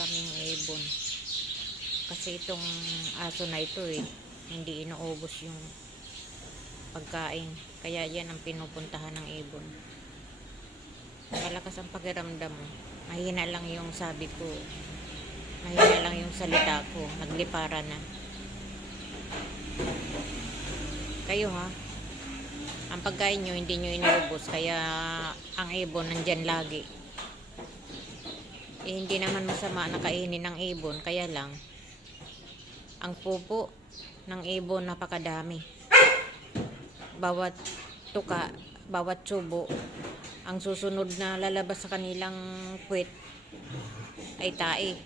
daming ibon. Kasi itong aso na ito hindi inuubos yung pagkain. Kaya yan ang pinupuntahan ng ibon. Malakas ang pakiramdam mo. Mahina lang yung sabi ko. Mahina lang yung salita ko. Naglipara na. Kayo ha, ang pagkain nyo hindi nyo inuubos, kaya ang ibon nandyan lagi. Hindi naman masama na kainin ng ibon, kaya lang ang pupo ng ibon napakadami. Bawat tuka, bawat tubo, ang susunod na lalabas sa kanilang puwet ay tae.